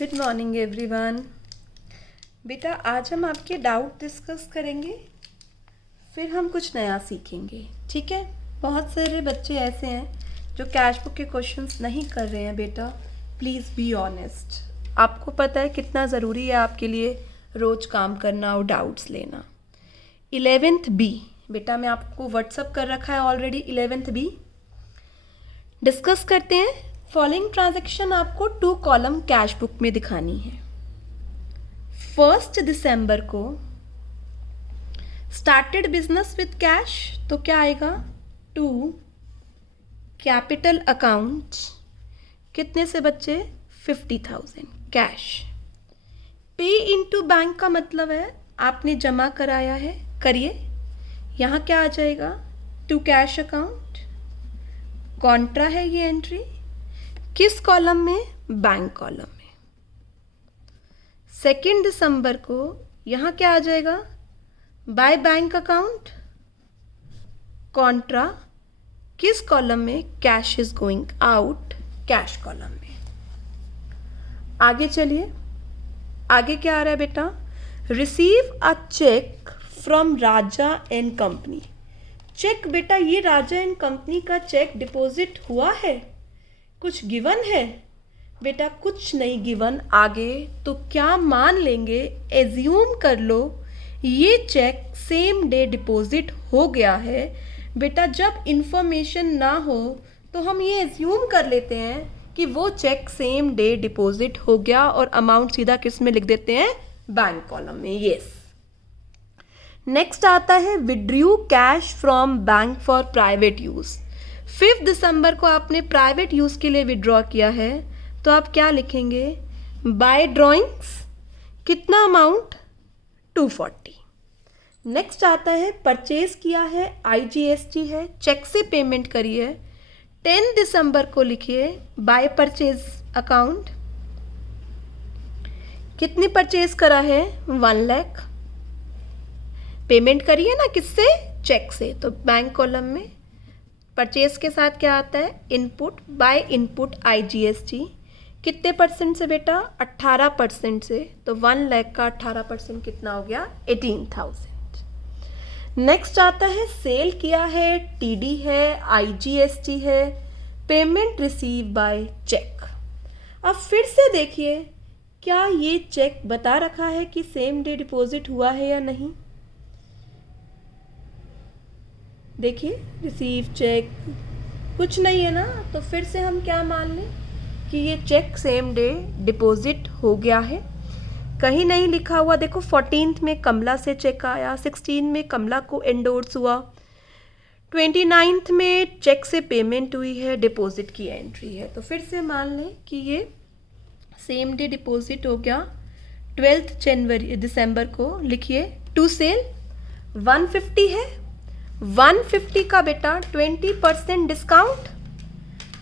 Good morning everyone. बेटा आज हम आपके डाउट डिस्कस करेंगे, फिर हम कुछ नया सीखेंगे, ठीक है। बहुत सारे बच्चे ऐसे हैं जो कैश बुक के क्वेश्चंस नहीं कर रहे हैं। बेटा प्लीज़ बी ऑनेस्ट। आपको पता है कितना ज़रूरी है आपके लिए रोज़ काम करना और डाउट्स लेना। 11th बी बेटा मैं आपको व्हाट्सअप कर रखा है ऑलरेडी। 11th बी डिस्कस करते हैं। फॉलोइंग ट्रांजैक्शन आपको 2 कॉलम कैश बुक में दिखानी है। 1 दिसंबर को स्टार्टेड बिजनेस विद कैश, तो क्या आएगा 2 कैपिटल अकाउंट, कितने से बच्चे 50,000 कैश। पे इनटू बैंक का मतलब है आपने जमा कराया है, करिए। यहाँ क्या आ जाएगा 2 कैश अकाउंट, कॉन्ट्रा है ये एंट्री, किस कॉलम में, बैंक कॉलम में। 2 दिसंबर को यहाँ क्या आ जाएगा, बाय बैंक अकाउंट, कॉन्ट्रा, किस कॉलम में, cash is going out, cash column में। आगे चलिए, आगे क्या आ रहा है बेटा, receive a cheque from Raja and company. Cheque बेटा ये राजा एंड कंपनी का चेक डिपॉजिट हुआ है, कुछ गिवन है बेटा, कुछ नहीं गिवन। आगे तो क्या मान लेंगे, एज्यूम कर लो ये चेक सेम डे डिपॉजिट हो गया है। बेटा जब इंफॉर्मेशन ना हो तो हम ये एज्यूम कर लेते हैं कि वो चेक सेम डे डिपॉजिट हो गया और अमाउंट सीधा किस में लिख देते हैं, बैंक कॉलम में। यस। नेक्स्ट आता है withdrew cash from bank for private use. 5 दिसंबर को आपने प्राइवेट यूज़ के लिए विड्रॉ किया है, तो आप क्या लिखेंगे, बाय ड्रॉइंग्स, कितना अमाउंट 240। नेक्स्ट आता है परचेज किया है, IGST है, चेक से पेमेंट करी है। 10 दिसंबर को लिखिए बाय परचेज अकाउंट, कितनी परचेज करा है 1 लाख, पेमेंट करिए ना किससे, चेक से, तो बैंक कॉलम में। परचेज के साथ क्या आता है, इनपुट, बाय इनपुट IGST, कितने परसेंट से बेटा 18% से, तो 1 लाख का 18% कितना हो गया 18,000। नेक्स्ट आता है सेल किया है, TD है, IGST है, पेमेंट रिसीव बाय चेक। अब फिर से देखिए क्या ये चेक बता रखा है कि सेम डे डिपॉजिट हुआ है या नहीं। देखिए रिसीव चेक कुछ नहीं है ना, तो फिर से हम क्या मान लें कि ये चेक सेम डे डिपॉजिट हो गया है। कहीं नहीं लिखा हुआ, देखो 14th में कमला से चेक आया, 16 में कमला को एंडोर्स हुआ, 29th में चेक से पेमेंट हुई है, डिपॉजिट की एंट्री है, तो फिर से मान लें कि ये सेम डे डिपॉजिट हो गया। 12 दिसंबर को लिखिए टू सेल 150 है, 150 का बेटा 20% डिस्काउंट,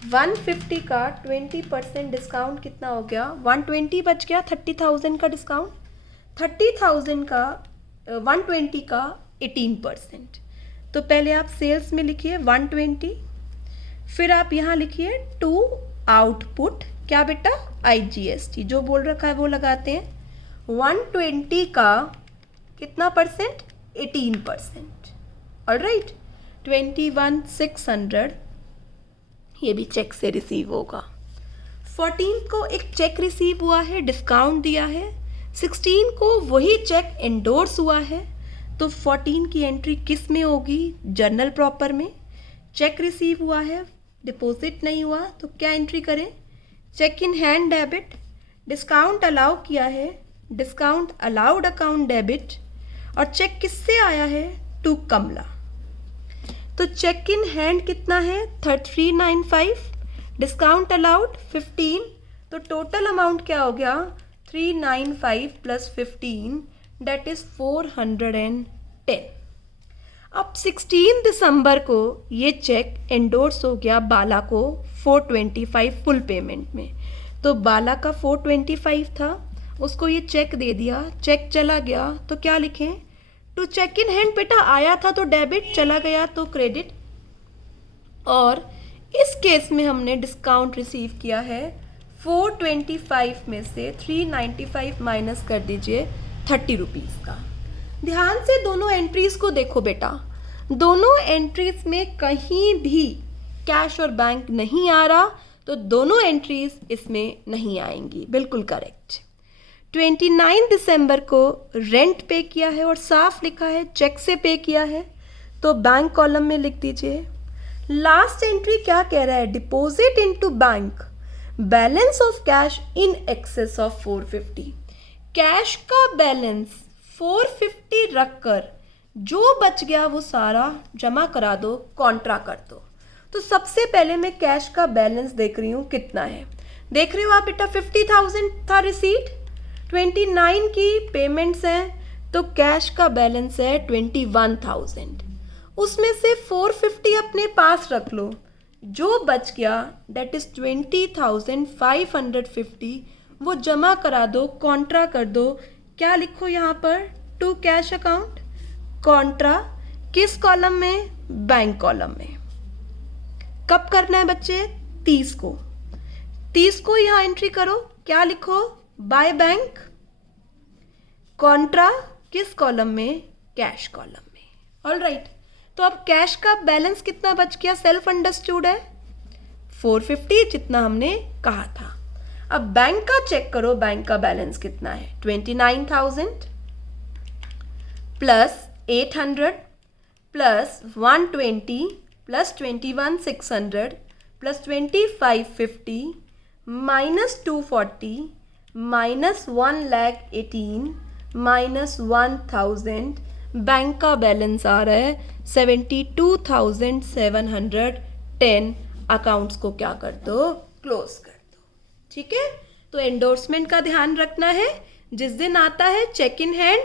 150 का 20% डिस्काउंट कितना हो गया 120 बच गया, 30,000 का डिस्काउंट, 30,000 का 120 का 18%। तो पहले आप सेल्स में लिखिए 120, फिर आप यहाँ लिखिए टू आउटपुट, क्या बेटा IGST, जो बोल रखा है वो लगाते हैं। 120 का कितना परसेंट 18%, ऑलराइट 21,600 ये भी चेक से रिसीव होगा। 14 को एक चेक रिसीव हुआ है, डिस्काउंट दिया है, 16 को वही चेक एंडोर्स हुआ है, तो 14 की एंट्री किस में होगी, जर्नल प्रॉपर में। चेक रिसीव हुआ है, डिपॉजिट नहीं हुआ, तो क्या एंट्री करें, cheque in hand debit, discount allow किया है, डिस्काउंट अलाउड अकाउंट डेबिट, और चेक किससे आया है, टू कमला, तो चेक इन हैंड कितना है 395, डिस्काउंट अलाउड 15, तो टोटल अमाउंट क्या हो गया 395 प्लस 15 डेट इज 410। अब 16 दिसंबर को ये चेक एंडोर्स हो गया बाला को 425 फुल पेमेंट में, तो बाला का 425 था, उसको ये चेक दे दिया, चेक चला गया, तो क्या लिखें, टू चेक इन हैंड बेटा आया था तो डेबिट, चला गया तो क्रेडिट, और इस केस में हमने डिस्काउंट रिसीव किया है 425 में से 395 माइनस कर दीजिए 30 रुपीज़ का। ध्यान से दोनों एंट्रीज को देखो बेटा, दोनों एंट्रीज में कहीं भी कैश और बैंक नहीं आ रहा, तो दोनों एंट्रीज इसमें नहीं आएंगी। बिल्कुल करेक्ट। 29 दिसंबर को रेंट पे किया है और साफ लिखा है चेक से पे किया है, तो बैंक कॉलम में लिख दीजिए। लास्ट एंट्री क्या कह रहा है? Deposit into bank, balance of cash in excess of 450। Cash का बैलेंस 450 रखकर जो बच गया वो सारा जमा करा दो, कॉन्ट्रा कर दो। तो सबसे पहले मैं कैश का बैलेंस देख रही हूँ कितना है। देख रहे हो आप बेटा, 50,000 था रिसीट, 29 की पेमेंट्स हैं, तो कैश का बैलेंस है 21,000। उसमें से 450 अपने पास रख लो, जो बच गया दैट इज 20,550, वो जमा करा दो, कॉन्ट्रा कर दो। क्या लिखो यहाँ पर? टू कैश अकाउंट, कॉन्ट्रा किस कॉलम में? बैंक कॉलम में। कब करना है बच्चे? 30 को। 30 को यहाँ एंट्री करो। क्या लिखो? बाय बैंक, कॉन्ट्रा किस कॉलम में? कैश कॉलम में। All right. तो अब कैश का बैलेंस कितना बच गया? सेल्फ अंडरस्टूड है 450, जितना हमने कहा था। अब बैंक का चेक करो, बैंक का बैलेंस कितना है? 29,000 plus 800 plus 120 plus 21,600 plus 2550 minus 240 minus 1,18,000 minus 1,000, bank का बैलेंस आ रहा है 72,710। अकाउंट्स को क्या कर दो? क्लोज कर दो। ठीक है। तो एंडोर्समेंट का ध्यान रखना है, जिस दिन आता है चेक इन हैंड,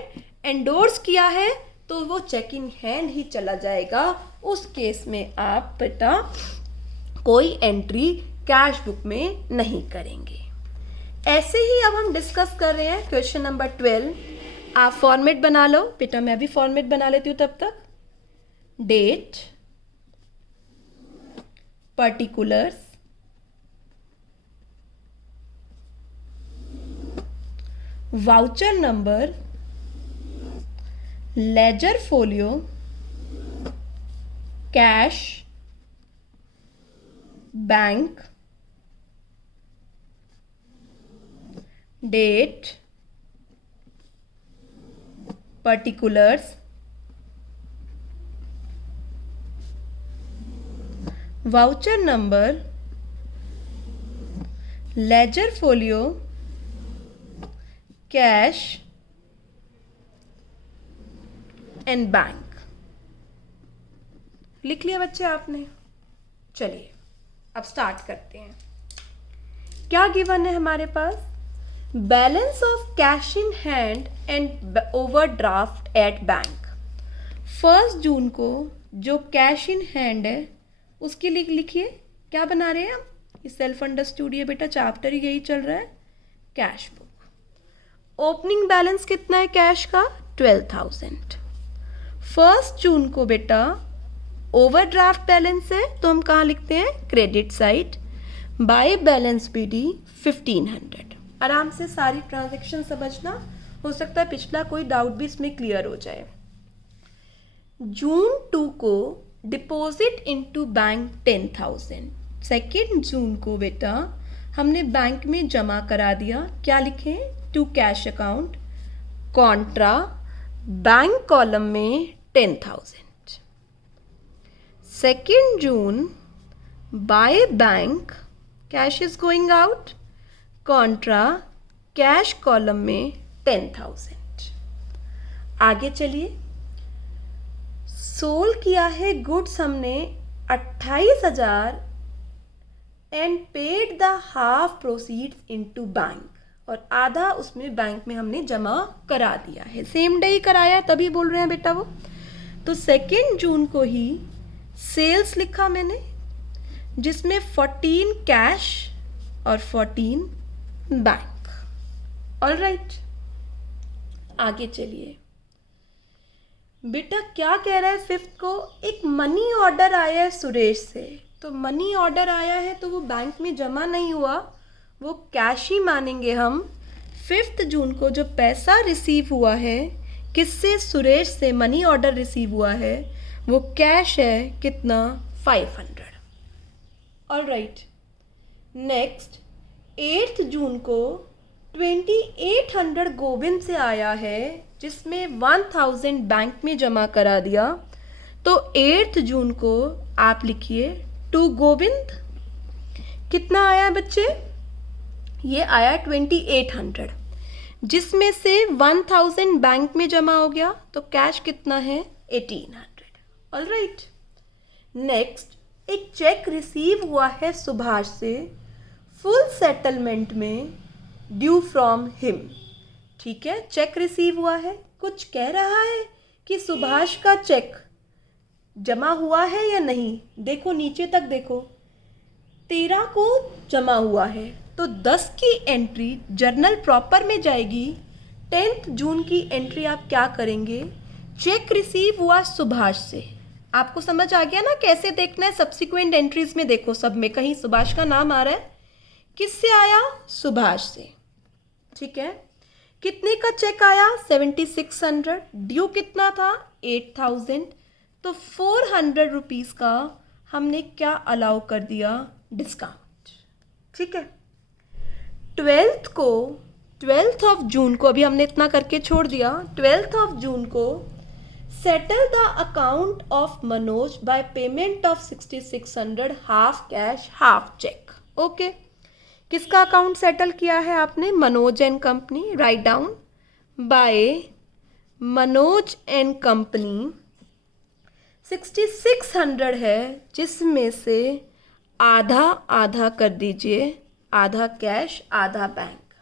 एंडोर्स किया है तो वो चेक इन हैंड ही चला जाएगा। उस केस में आप बेटा कोई एंट्री कैश बुक में नहीं करेंगे। ऐसे ही अब हम डिस्कस कर रहे हैं क्वेश्चन नंबर 12। आप फॉर्मेट बना लो बेटा, मैं भी फॉर्मेट बना लेती हूँ तब तक। Date, particulars, voucher number, ledger folio, cash, bank, date, particulars, voucher number, ledger folio, cash and bank. लिख लिया बच्चे आपने? चलिए अब स्टार्ट करते हैं। क्या गिवन है हमारे पास? Balance of cash in hand and overdraft at bank. 1 जून को जो कैश इन हैंड है उसके लिए लिखिए। क्या बना रहे हैं हम? ये सेल्फ अंडरस्टूड है बेटा, चैप्टर ही यही चल रहा है, कैश बुक। ओपनिंग बैलेंस कितना है कैश का? 12,000। 1 जून को बेटा ओवरड्राफ्ट बैलेंस है, तो हम कहाँ लिखते हैं? Credit side. By balance BD 1,500। आराम से सारी ट्रांजैक्शन समझना, हो सकता है पिछला कोई डाउट भी इसमें क्लियर हो जाए। जून 2 को डिपॉजिट इनटू बैंक 10,000। 2 जून को बेटा हमने बैंक में जमा करा दिया। क्या लिखें? To cash account, contra bank column में 10,000। 2 जून by bank, cash is going out, contra cash column में 10,000। आगे चलिए। सोल किया है गुड्स हमने 28,000 and paid the half proceeds into bank, और आधा उसमें बैंक में हमने जमा करा दिया है। सेम डे ही कराया है, तभी बोल रहे हैं बेटा वो। तो 2 जून को ही सेल्स लिखा मैंने, जिसमें 14 कैश और 14 बैंक। All right. आगे चलिए बेटा, क्या कह रहा है 5 को? एक मनी ऑर्डर आया है सुरेश से, तो मनी ऑर्डर आया है तो वो बैंक में जमा नहीं हुआ, वो कैश ही मानेंगे हम। 5 जून को जो पैसा रिसीव हुआ है किससे, सुरेश से मनी ऑर्डर रिसीव हुआ है, वो कैश है कितना, 500। ऑलराइट, नेक्स्ट 8 जून को 2800 गोविंद से आया है जिसमें 1000 बैंक में जमा करा दिया। तो 8 जून को आप लिखिए टू गोविंद, कितना आया बच्चे, ये आया 2800, जिसमें से 1000 बैंक में जमा हो गया तो कैश कितना है 1800। ऑलराइट, नेक्स्ट एक चेक रिसीव हुआ है सुभाष से फुल सेटलमेंट में ड्यू फ्रॉम हिम। ठीक है, चेक रिसीव हुआ है, कुछ कह रहा है कि सुभाष का चेक जमा हुआ है या नहीं। देखो नीचे तक देखो, 13 को जमा हुआ है तो 10 की एंट्री जर्नल प्रॉपर में जाएगी। 10 जून की एंट्री आप क्या करेंगे, चेक रिसीव हुआ सुभाष से। आपको समझ आ गया ना कैसे देखना है। सब्सिक्वेंट एंट्रीज में देखो, सब में कहीं सुभाष का नाम आ रहा है, किससे आया, सुभाष से। ठीक है, कितने का चेक आया 7600, ड्यू कितना था 8000, तो 400 रुपीज़ का हमने क्या अलाउ कर दिया, डिस्काउंट। ठीक है, 12th ऑफ जून को अभी हमने इतना करके छोड़ दिया। 12th ऑफ जून को settle the account of Manoj by payment of 6600, half cash half cheque. Okay, किसका अकाउंट सेटल किया है आपने, Manoj and company. Write down, by Manoj and company 6600 है, जिसमें से आधा आधा कर दीजिए, आधा कैश आधा बैंक।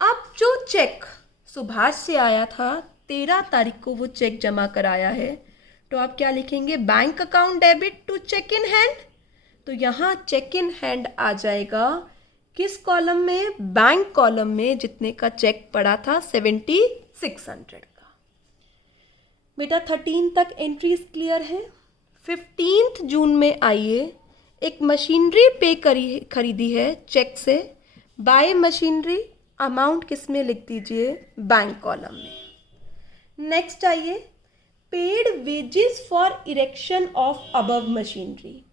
अब जो चेक सुभाष से आया था 13 तारीख को वो चेक जमा कराया है, तो आप क्या लिखेंगे, bank account debit to cheque in hand. तो यहाँ चेक इन हैंड आ जाएगा किस कॉलम में, बैंक कॉलम में, जितने का चेक पड़ा था 7600 का। बेटा 13 तक एंट्रीज क्लियर है। 15 जून में आइए, एक मशीनरी खरीदी है चेक से, बाय मशीनरी, अमाउंट किस में लिख दीजिए, बैंक कॉलम में। नेक्स्ट आइए, paid wages for erection of above machinery.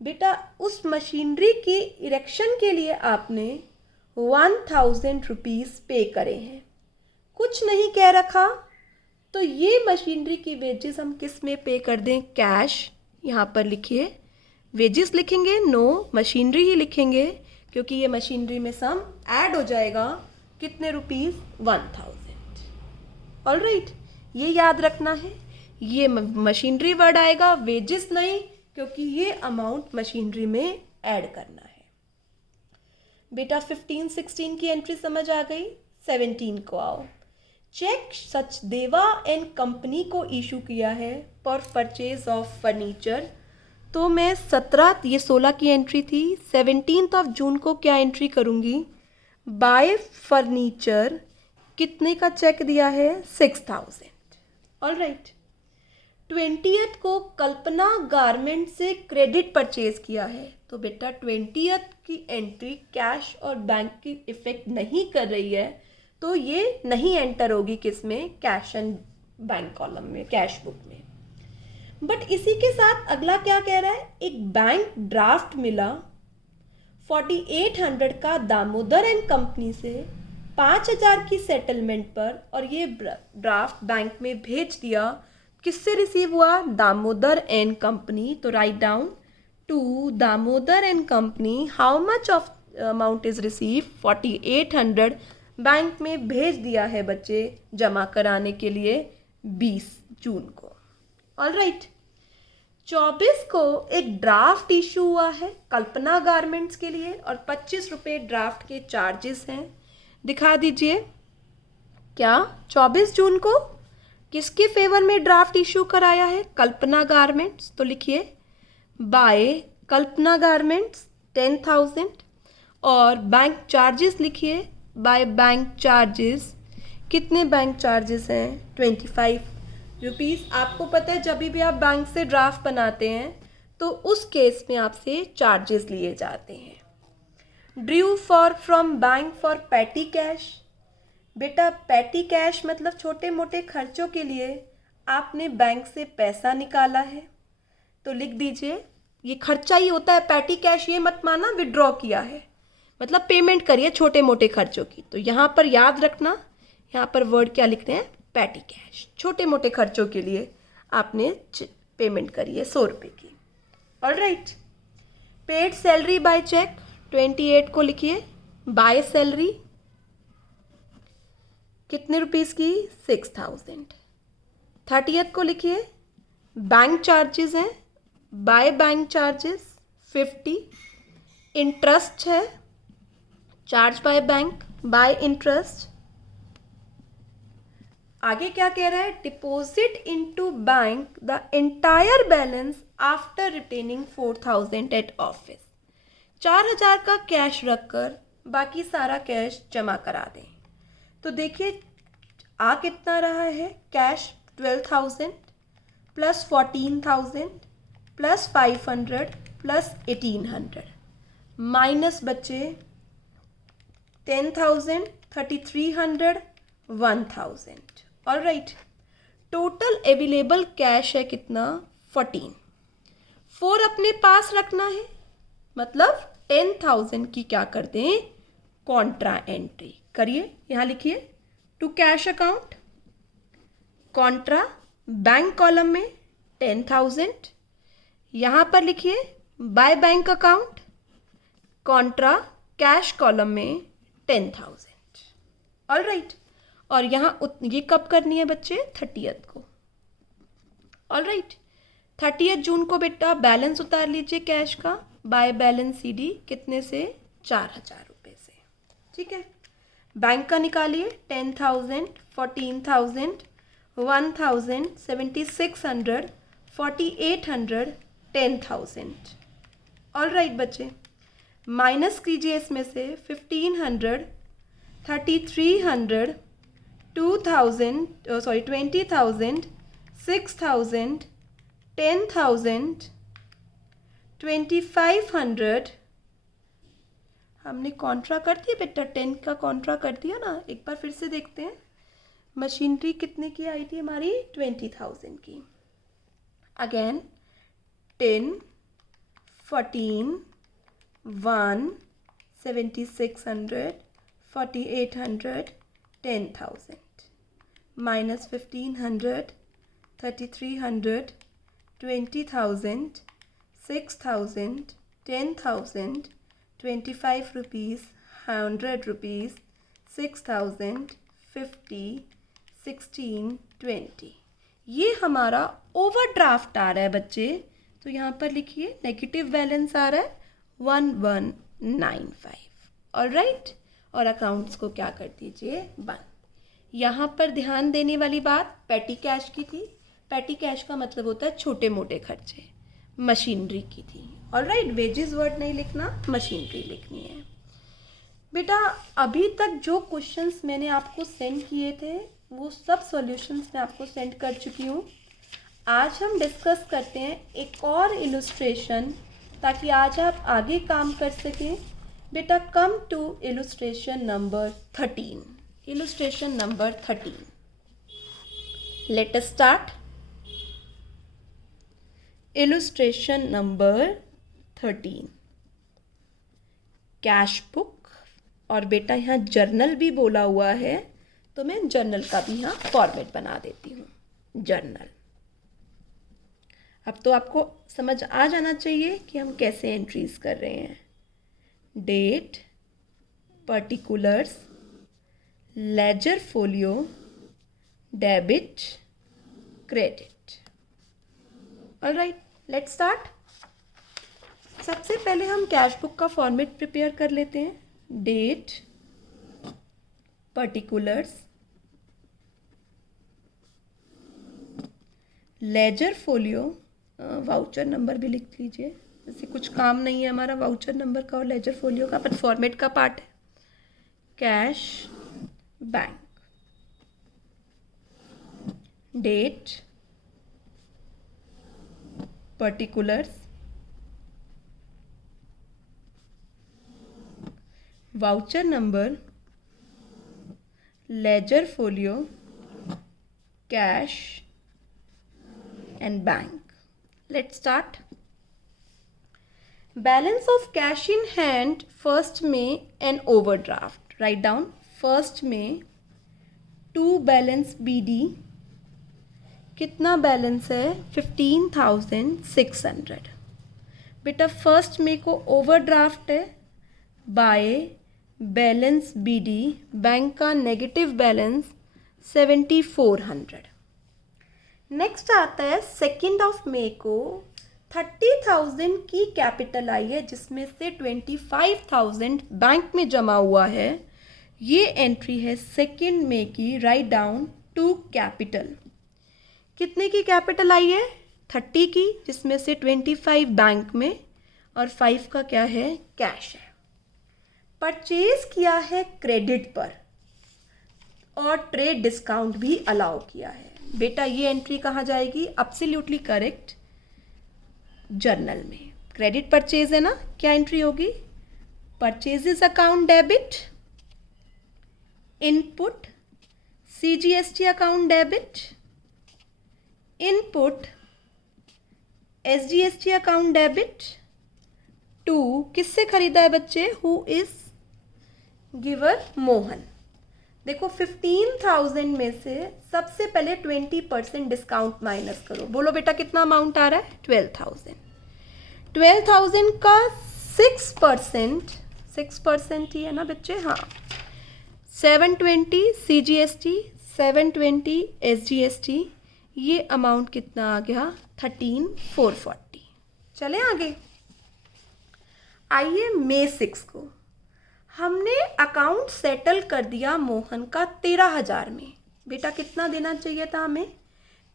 बेटा उस मशीनरी की इरेक्शन के लिए आपने 1000 रुपीज़ पे करे हैं, कुछ नहीं कह रखा, तो ये मशीनरी की वेजेस हम किस में पे कर दें, कैश। यहाँ पर लिखिए, वेजेस लिखेंगे नो, मशीनरी ही लिखेंगे, क्योंकि ये मशीनरी में सम ऐड हो जाएगा, कितने रुपीज़, 1000। ऑलराइट, ये याद रखना है, ये मशीनरी वर्ड आएगा, वेजेस नहीं, क्योंकि ये अमाउंट मशीनरी में ऐड करना है। बेटा 15-16 की एंट्री समझ आ गई। 17 को आओ, चेक सचदेवा एंड कंपनी को इशू किया है फॉर परचेज ऑफ फर्नीचर। तो मैं 16 की एंट्री थी, 17 ऑफ जून को क्या एंट्री करूँगी, बाय फर्नीचर, कितने का चेक दिया है, 6000। ऑलराइट, 20th को कल्पना गारमेंट से क्रेडिट परचेज किया है, तो बेटा 20th की एंट्री कैश और बैंक की इफेक्ट नहीं कर रही है, तो ये नहीं एंटर होगी किस में, कैश एंड बैंक कॉलम में, कैश बुक में। बट इसी के साथ अगला क्या कह रहा है, एक बैंक ड्राफ्ट मिला 4800 का दामोदर एंड कंपनी से 5000 की सेटलमेंट पर, और ये ड्राफ्ट बैंक में भेज दिया। किससे रिसीव हुआ, दामोदर एंड कंपनी। तो write down, to Damodar and company, how much of amount is receive, 4800 bank में भेज दिया है बच्चे जमा कराने के लिए 20 जून को। ऑलराइट, 24 को एक ड्राफ्ट इशू हुआ है कल्पना गारमेंट्स के लिए, और 25 रुपये ड्राफ्ट के चार्जेस हैं। दिखा दीजिए, क्या 24 जून को किसके फेवर में ड्राफ्ट इशू कराया है, कल्पना गारमेंट्स। तो लिखिए बाय कल्पना गारमेंट्स 10,000, और बैंक चार्जेस लिखिए बाय बैंक चार्जेस, कितने बैंक चार्जेस हैं, 25 रुपीज़। आपको पता है जब भी आप बैंक से ड्राफ्ट बनाते हैं तो उस केस में आपसे चार्जेस लिए जाते हैं। Drew for from bank for petty cash. बेटा पैटी कैश मतलब छोटे मोटे खर्चों के लिए आपने बैंक से पैसा निकाला है, तो लिख दीजिए ये खर्चा ही होता है पैटी कैश, ये मत माना विड्रॉ किया है, मतलब पेमेंट करिए छोटे मोटे खर्चों की। तो यहाँ पर याद रखना, यहाँ पर वर्ड क्या लिख रहे हैं, पैटी कैश, छोटे मोटे खर्चों के लिए आपने पेमेंट करी है 100 रुपये की। Alright, paid salary by cheque 28 को लिखिए, बाय सैलरी कितने रुपीस की, 6000। 30th को लिखिए, बैंक चार्जेस हैं, बाय बैंक चार्जेस 50, इंटरेस्ट है, charge by bank by interest. आगे क्या कह रहा है, deposit into bank the entire balance after retaining 4000 at office. 4000 का कैश रखकर बाकी सारा कैश जमा करा दें। तो देखिए आ कितना रहा है, cash 12,000 plus 14,000 plus 500 plus 1800 minus बचे 10,000, 3,300, 1,000। ऑलराइट, टोटल अवेलेबल कैश है कितना, 14। 4 अपने पास रखना है, मतलब 10,000 की क्या कर दें, कॉन्ट्रा एंट्री करिए। यहाँ लिखिए to cash account, contra bank column में 10,000, यहाँ पर लिखिए by bank account, contra cash column में 10,000। ऑलराइट, और यहाँ ये कब करनी है बच्चे, 30th को। ऑलराइट, 30th जून को बेटा बैलेंस उतार लीजिए कैश का, बाय बैलेंस CD कितने से, 4,000 रुपये से। ठीक है, बैंक का निकालिए 10,000, 14,000, 1,000, 7,600, 4,800, 10,000। ऑलराइट बच्चे, माइनस कीजिए इसमें से 1,500, 3,300, 20,000, 6,000, 10,000, 2,500। हमने कॉन्ट्रा कर दिया बेटा, 10 का कॉन्ट्रा कर दिया ना। एक बार फिर से देखते हैं, मशीनरी कितने की आई थी हमारी, 20,000 की। Again 10, 14, 1, 7,600, 4,800, 10,000 minus 1,500, 3,300, 20,000, 6,000, 10,000, 25 rupees, 100 rupees, 6,000, 50, 16, 20। ये हमारा ओवरड्राफ्ट आ रहा है बच्चे, तो यहाँ पर लिखिए नेगेटिव बैलेंस आ रहा है 1195। ऑलराइट, और अकाउंट्स को क्या कर दीजिए, बंद। यहाँ पर ध्यान देने वाली बात पैटी कैश की थी। पैटी कैश का मतलब होता है छोटे मोटे खर्चे, मशीनरी की थी। ऑलराइट, वेजेस वर्ड नहीं लिखना, मशीनरी लिखनी है। बेटा अभी तक जो क्वेश्चंस मैंने आपको सेंड किए थे वो सब सॉल्यूशंस मैं आपको सेंड कर चुकी हूँ। आज हम डिस्कस करते हैं एक और इलस्ट्रेशन, ताकि आज आप आगे काम कर सकें। बेटा come to illustration number 13। Illustration number 13, let us start. Illustration number 13, cash book. और बेटा यहाँ जर्नल भी बोला हुआ है, तो मैं जर्नल का भी यहाँ फॉर्मेट बना देती हूँ, जर्नल। अब तो आपको समझ आ जाना चाहिए कि हम कैसे एंट्रीज कर रहे हैं। Date, particulars, ledger folio, debit, credit. Alright, let's start. सबसे पहले हम कैश बुक का फॉर्मेट प्रिपेयर कर लेते हैं। Date, particulars, ledger folio, voucher number भी लिख लीजिए, जैसे कुछ काम नहीं है हमारा वाउचर नंबर का और लेजर फोलियो का, पर फॉर्मेट का पार्ट है। Cash bank, date, particulars, voucher number, ledger folio, cash and bank. Let's start. Balance of cash in hand first में and overdraft. Write down. First में to balance BD कितना balance है 15,600. बेटा first में को overdraft है by balance BD, bank का negative balance 7,400. Next आता है सेकेंड ऑफ मे को 30,000 की कैपिटल आई है जिसमें से 25,000 बैंक में जमा हुआ है. ये एंट्री है सेकेंड मे की. Write down to capital. कितने की कैपिटल आई है 30 की जिसमें से 25 बैंक में और 5 का क्या है कैश है. परचेज किया है क्रेडिट पर और ट्रेड डिस्काउंट भी अलाउ किया है. बेटा ये एंट्री कहाँ जाएगी एब्सोल्युटली करेक्ट जर्नल में. क्रेडिट परचेज है ना, क्या एंट्री होगी purchases account debit, input CGST account debit, input SGST account debit to किससे खरीदा है बच्चे, हु इज गिवर मोहन. देखो 15,000 में से सबसे पहले 20% डिस्काउंट माइनस करो. बोलो बेटा कितना अमाउंट आ रहा है 12,000. 12,000 का 6% ही है ना बच्चे. हाँ 720 CGST, 720 SGST. ये अमाउंट कितना आ गया 13,440. चले आगे. आइए May 6 को हमने अकाउंट सेटल कर दिया मोहन का 13,000 में. बेटा कितना देना चाहिए था हमें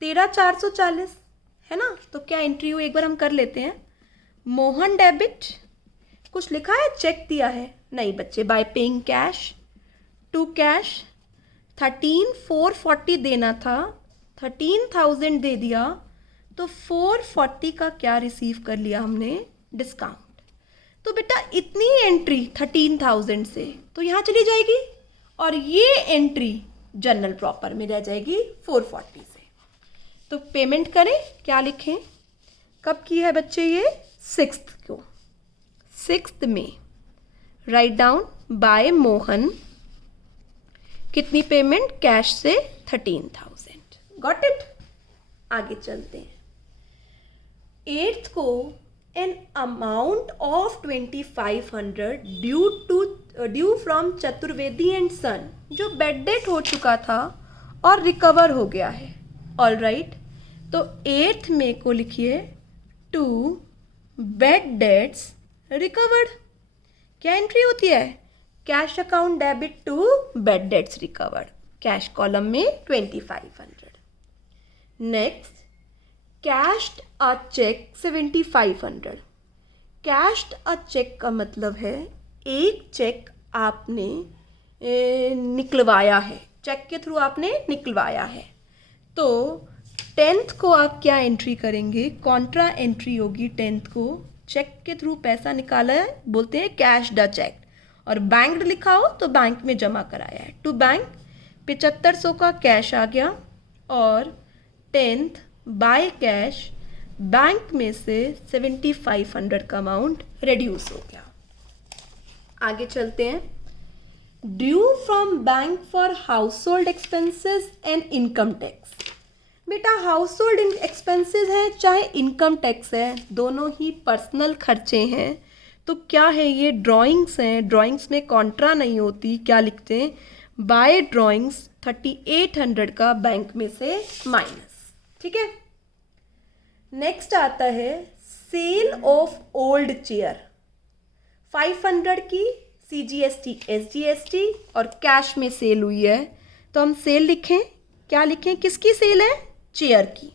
13,440 है ना. तो क्या एंट्री हुई एक बार हम कर लेते हैं. मोहन डेबिट कुछ लिखा है चेक दिया है नहीं बच्चे. By paying cash to cash 13,440 देना था, 13,000 दे दिया तो 440 का क्या रिसीव कर लिया हमने डिस्काउंट. तो बेटा इतनी एंट्री 13,000 से तो यहाँ चली जाएगी और ये एंट्री जनरल प्रॉपर में रह जाएगी 440 से. तो पेमेंट करें, क्या लिखें, कब की है बच्चे ये 6th को, 6th में. Right down by Mohan. कितनी पेमेंट कैश से 13,000. Got it. आगे चलते हैं. 8th को an amount of 2,500 due from Chaturvedi and son जो बेड डेट हो चुका था और रिकवर हो गया है. All right. तो 8th मे को लिखिए टू बेड डेट्स रिकवर्ड. क्या एंट्री होती है cash account debit to bad debts recovered. Cash column में 2,500. Next cashed a cheque 7,500. Cashed a cheque का मतलब है एक चेक आपने निकलवाया है, चेक के थ्रू आपने निकलवाया है. तो 10th को आप क्या एंट्री करेंगे, कॉन्ट्रा एंट्री होगी 10th को. चेक के थ्रू पैसा निकाला है बोलते हैं कैश्ड अ चेक और बैंक लिखा हो तो बैंक में जमा कराया है. टू बैंक 7,500 का कैश आ गया और 10th बाय कैश बैंक में से 7,500 का अमाउंट रिड्यूस हो गया. आगे चलते हैं. Due from bank for house hold expenses and income tax. बेटा हाउस होल्ड एक्सपेंसेस है चाहे इनकम टैक्स है, दोनों ही पर्सनल खर्चे हैं. तो क्या है ये ड्राइंग्स हैं. ड्राइंग्स में कॉन्ट्रा नहीं होती. क्या लिखते हैं बाय ड्राइंग्स 3,800 का बैंक में से माइनस. ठीक है. नेक्स्ट आता है सेल ऑफ ओल्ड चेयर 500 की CGST SGST और कैश में सेल हुई है. तो हम सेल लिखें, क्या लिखें, किसकी सेल है, चेयर की.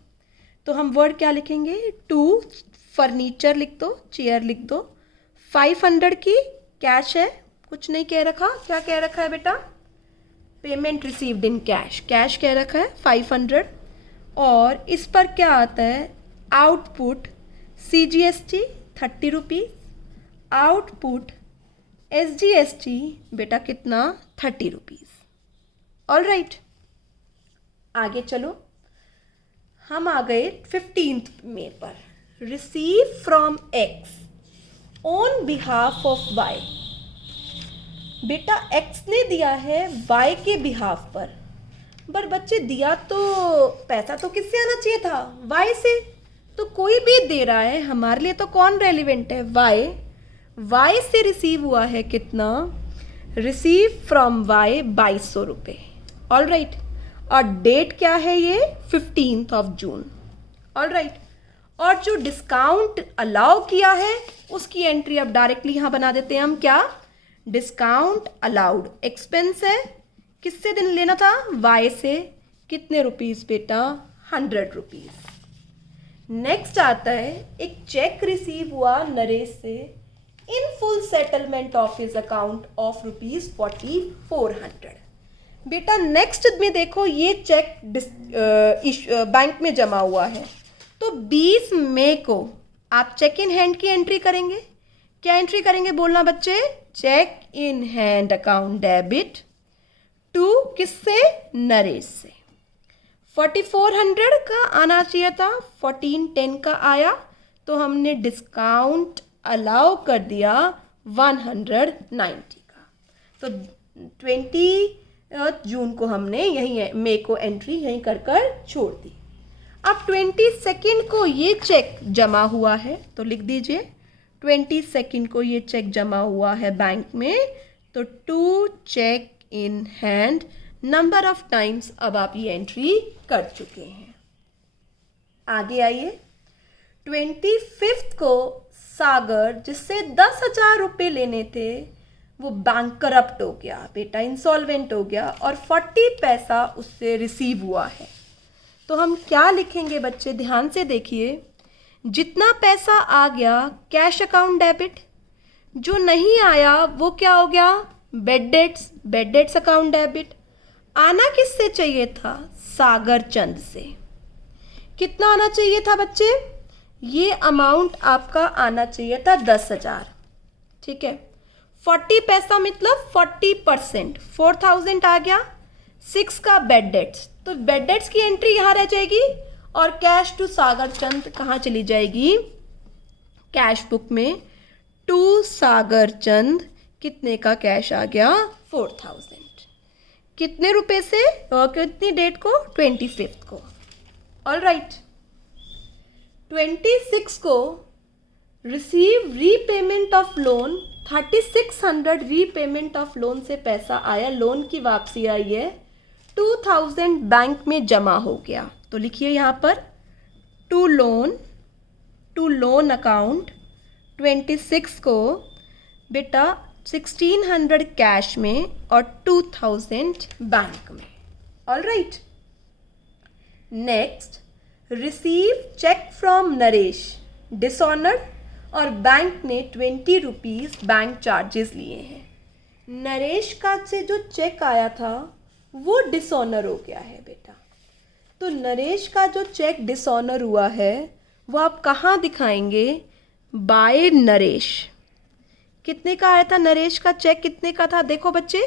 तो हम वर्ड क्या लिखेंगे, टू फर्नीचर लिख दो, चेयर लिख दो. 500 की कैश है, कुछ नहीं कह रखा. क्या कह रखा है बेटा, payment received in cash. Cash कह रखा है 500 और इस पर क्या आता है output CGST 30 rupees, output SGST बेटा कितना 30 रुपीज़। ऑल राइट, आगे चलो, हम आ गए 15 मई पर। Receive from X on behalf of Y। बेटा X ने दिया है Y के बिहाफ पर बच्चे दिया तो पैसा तो किससे आना चाहिए था? Y से। तो कोई भी दे रहा है, हमारे लिए तो कौन रेलिवेंट है? Y से रिसीव हुआ है कितना? रिसीव फ्रॉम Y 2200 रुपये। ऑल राइट, और डेट क्या है ये? 15 जून। ऑल राइट, और जो डिस्काउंट अलाउ किया है उसकी एंट्री अब डायरेक्टली यहाँ बना देते हैं हम। क्या? डिस्काउंट अलाउड एक्सपेंस है, किससे दिन लेना था? Y से। कितने रुपीस बेटा? 100 रुपीज़। नेक्स्ट आता है, एक चेक रिसीव हुआ नरेश से in full settlement of his account of ₹4400। बेटा नेक्स्ट में देखो, ये चेक बैंक में जमा हुआ है, तो 20 मई को आप चेक इन हैंड की एंट्री करेंगे। क्या एंट्री करेंगे बोलना बच्चे? Cheque in hand account debit to किससे? नरेश से। 4400 का आना चाहिए था, 1410 का आया, तो हमने डिस्काउंट अलाउ कर दिया 190 का। तो 20 जून को हमने यहीं मई को एंट्री यहीं कर छोड़ दी। अब 22 को ये चेक जमा हुआ है, तो लिख दीजिए 22 को ये चेक जमा हुआ है बैंक में, तो to cheque in hand number of times अब आप ये एंट्री कर चुके हैं। आगे आइए, 25 को सागर जिससे 10,000 रुपये लेने थे वो बैंक करप्ट हो गया बेटा, इंसॉल्वेंट हो गया, और 40 पैसा उससे रिसीव हुआ है। तो हम क्या लिखेंगे बच्चे? ध्यान से देखिए, जितना पैसा आ गया कैश अकाउंट डेबिट, जो नहीं आया वो क्या हो गया? Bad debts account debit. आना किससे चाहिए था? सागर चंद से। कितना आना चाहिए था बच्चे? ये अमाउंट आपका आना चाहिए था 10,000, ठीक है। 40 पैसा मतलब 40%, 4000 आ गया। 6 का बेड डेट्स, तो बेड डेट्स की एंट्री यहाँ रह जाएगी, और कैश टू सागर चंद कहाँ चली जाएगी? कैश बुक में। टू सागर चंद कितने का कैश आ गया? 4000। कितने रुपए से? कितनी डेट को? 25 को। ऑल राइट, 26 को receive repayment of loan, 3600 repayment of loan से पैसा आया, लोन की वापसी आई है, 2000 बैंक में जमा हो गया। तो लिखिए यहाँ पर टू लोन अकाउंट 26 को बेटा 1600 कैश में और 2000 बैंक में। All right, next receive cheque from Naresh dishonoured, और बैंक ने 20 रुपीज़ बैंक चार्जेस लिए हैं। नरेश का से जो चेक आया था वो डिसऑनर हो गया है बेटा। तो नरेश का जो चेक डिसऑनर हुआ है वो आप कहाँ दिखाएंगे? बाय नरेश। कितने का आया था नरेश का चेक? कितने का था देखो बच्चे?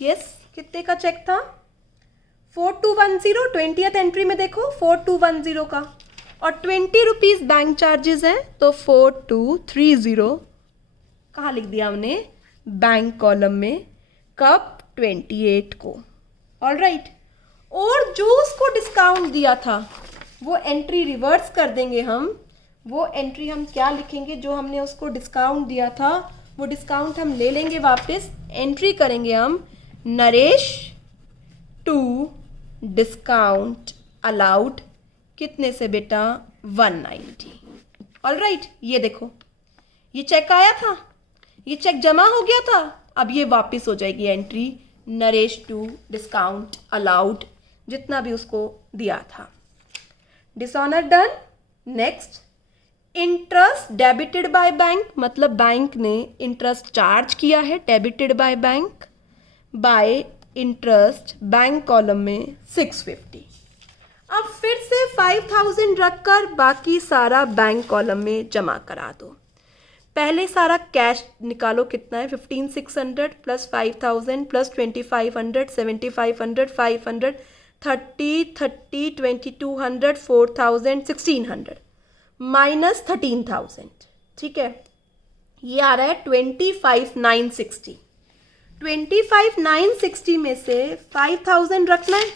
यस, कितने का चेक था? 4210। 20th एंट्री में देखो 4210 का, और 20 रुपीज़ बैंक चार्जेस हैं, तो 4230 कहाँ लिख दिया हमने? बैंक कॉलम में। कब? 28 को। ऑल राइट, और जो उसको डिस्काउंट दिया था वो एंट्री रिवर्स कर देंगे हम। वो एंट्री हम क्या लिखेंगे? जो हमने उसको डिस्काउंट दिया था वो डिस्काउंट हम ले लेंगे वापस। एंट्री करेंगे हम नरेश टू डिस्काउंट अलाउड, कितने से बेटा? 190। ऑल राइट, ये देखो ये चेक आया था, ये चेक जमा हो गया था, अब ये वापस हो जाएगी entry Naresh to discount allowed, जितना भी उसको दिया था। Dishonour done. Next, interest debited by bank, मतलब बैंक ने इंटरेस्ट चार्ज किया है, debited by bank. By interest bank column में 650। अब फिर से 5000 रखकर बाकी सारा बैंक कॉलम में जमा करा दो। पहले सारा कैश निकालो, कितना है 15,600 प्लस 5,000 प्लस 2,500 7,500 500 30 30 2,200 4,000 1,600 माइनस 13,000, ठीक है। ये आ रहा है 25,960। 25,960 में से 5,000 रखना है,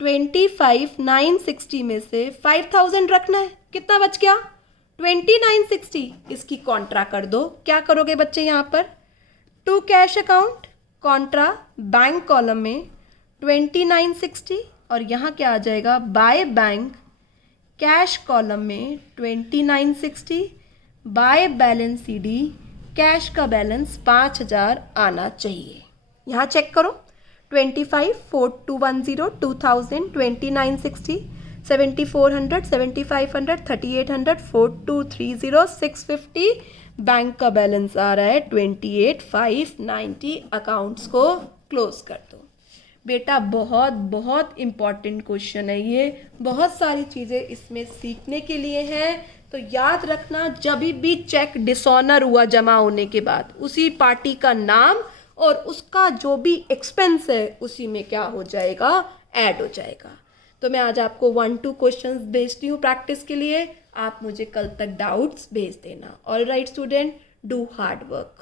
25,960 में से 5,000 रखना है, कितना बच गया 2960। इसकी कॉन्ट्रा कर दो। क्या करोगे बच्चे यहाँ पर, to cash account contra bank column में 2960 और यहाँ क्या आ जाएगा बाय बैंक कैश कॉलम में 2960 बाय बैलेंस सीडी कैश का बैलेंस 5,000 आना चाहिए। यहाँ चेक करो 25 4210 2000 2960 7400 7500 3800 4230 650 बैंक का बैलेंस आ रहा है 28,590। अकाउंट्स को क्लोज कर दो। बेटा बहुत बहुत इम्पॉर्टेंट क्वेश्चन है ये, बहुत सारी चीज़ें इसमें सीखने के लिए हैं। तो याद रखना, जब भी चेक डिसऑनर हुआ जमा होने के बाद, उसी पार्टी का नाम और उसका जो भी एक्सपेंस है उसी में क्या हो जाएगा, ऐड हो जाएगा। तो मैं आज आपको 1-2 क्वेश्चंस भेजती हूँ प्रैक्टिस के लिए, आप मुझे कल तक डाउट्स भेज देना। All right student, do hard work.